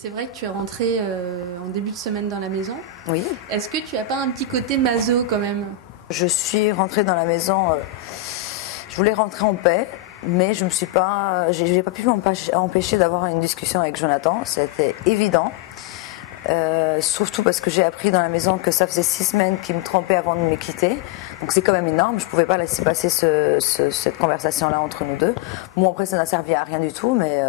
c'est vrai que tu es rentrée en début de semaine dans la maison. Oui. Est-ce que tu n'as pas un petit côté maso quand même? Je suis rentrée dans la maison, je voulais rentrer en paix, mais je me suis pas, j'ai pas pu m'empêcher d'avoir une discussion avec Jonathan, c'était évident. Surtout parce que j'ai appris dans la maison que ça faisait 6 semaines qu'il me trompait avant de me quitter. Donc c'est quand même énorme, je ne pouvais pas laisser passer cette conversation-là entre nous deux. Moi après ça n'a servi à rien du tout, mais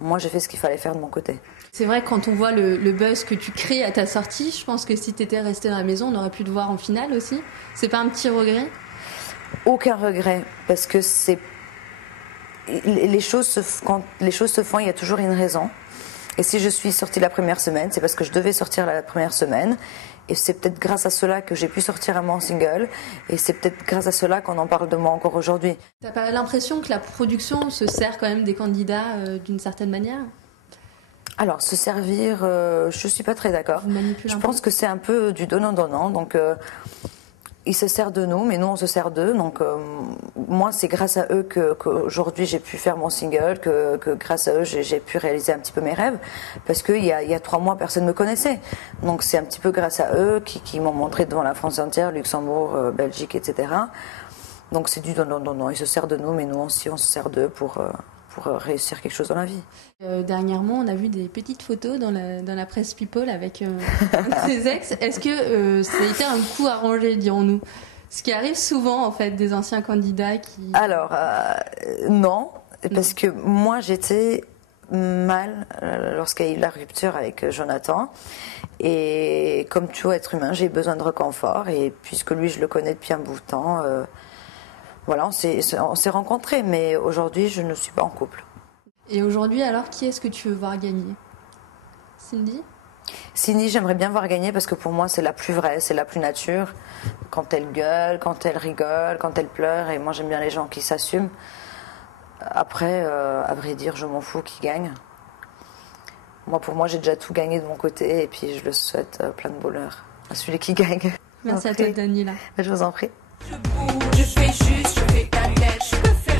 moi j'ai fait ce qu'il fallait faire de mon côté. C'est vrai que quand on voit le buzz que tu crées à ta sortie, je pense que si tu étais restée dans la maison, on aurait pu te voir en finale aussi. C'est pas un petit regret? Aucun regret, parce que quand les choses se font, il y a toujours une raison. Et si je suis sortie la première semaine, c'est parce que je devais sortir la première semaine. Et c'est peut-être grâce à cela que j'ai pu sortir mon single. Et c'est peut-être grâce à cela qu'on en parle de moi encore aujourd'hui. T'as pas l'impression que la production se sert quand même des candidats d'une certaine manière? Alors, se servir, je suis pas très d'accord. Je pense que c'est un peu du donnant-donnant. Donc, ils se servent de nous, mais nous, on se sert d'eux. Donc, moi, c'est grâce à eux qu'aujourd'hui, j'ai pu faire mon single, que grâce à eux, j'ai pu réaliser un petit peu mes rêves. Parce qu'il y a 3 mois, personne ne me connaissait. Donc, c'est un petit peu grâce à eux qui m'ont montré devant la France entière, Luxembourg, Belgique, etc. Donc, c'est du donnant-donnant. Ils se servent de nous, mais nous aussi, on se sert d'eux pour réussir quelque chose dans la vie. Dernièrement, on a vu des petites photos dans la presse People avec tes ex. Est-ce que ça a été un coup arrangé, dirons-nous? Ce qui arrive souvent, en fait, des anciens candidats qui... Alors, non, parce que moi, j'étais mal lorsqu'il y a eu la rupture avec Jonathan. Et comme tout être humain, j'ai besoin de réconfort. Et puisque lui, je le connais depuis un bout de temps... Voilà, on s'est rencontrés, mais aujourd'hui, je ne suis pas en couple. Et aujourd'hui, alors, qui est-ce que tu veux voir gagner? Cindy? Cindy, j'aimerais bien voir gagner parce que pour moi, c'est la plus vraie, c'est la plus nature. Quand elle gueule, quand elle rigole, quand elle pleure, et moi, j'aime bien les gens qui s'assument. Après, à vrai dire, je m'en fous qui gagne. Pour moi, j'ai déjà tout gagné de mon côté, et puis je le souhaite plein de bonheur à celui qui gagne. Merci à toi, Daniela. Je vous en prie. Je fais juste, je fais ta tête, je peux faire